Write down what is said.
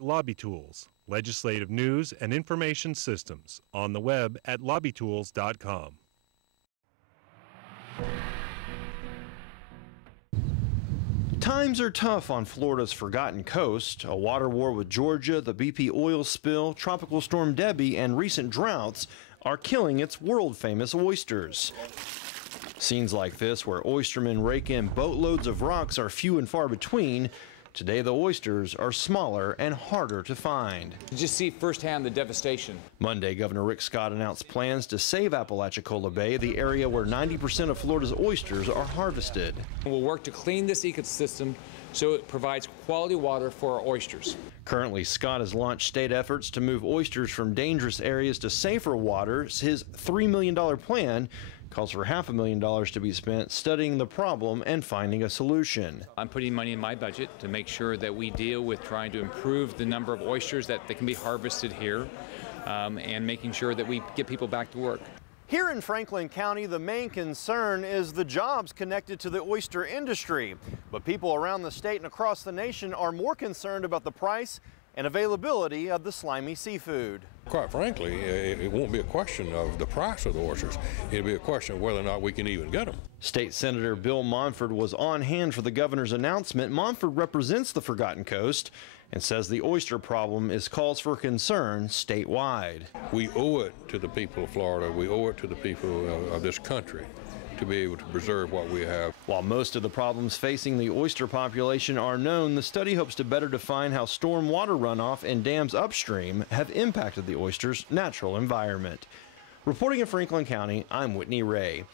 Lobby Tools, legislative news and information systems, on the web at lobbytools.com. Times are tough on Florida's Forgotten Coast. A water war with Georgia, the BP oil spill, Tropical Storm Debbie, and recent droughts are killing its world-famous oysters. Scenes like this, where oystermen rake in boatloads of rocks, are few and far between. Today, the oysters are smaller and harder to find. You just see firsthand the devastation. Monday, Governor Rick Scott announced plans to save Apalachicola Bay, the area where 90% of Florida's oysters are harvested. We'll work to clean this ecosystem so it provides quality water for our oysters. Currently, Scott has launched state efforts to move oysters from dangerous areas to safer waters. His $3 million plan calls for $500,000 to be spent studying the problem and finding a solution. I'm putting money in my budget to make sure that we deal with trying to improve the number of oysters that can be harvested here and making sure that we get people back to work. Here in Franklin County, the main concern is the jobs connected to the oyster industry. But people around the state and across the nation are more concerned about the price and availability of the slimy seafood. Quite frankly, it won't be a question of the price of the oysters. It'll be a question of whether or not we can even get them. State Senator Bill Monford was on hand for the governor's announcement. Monford represents the Forgotten Coast and says the oyster problem is cause for concern statewide. We owe it to the people of Florida. We owe it to the people of this country to be able to preserve what we have. While most of the problems facing the oyster population are known, the study hopes to better define how storm water runoff and dams upstream have impacted the oyster's natural environment. Reporting in Franklin County, I'm Whitney Ray.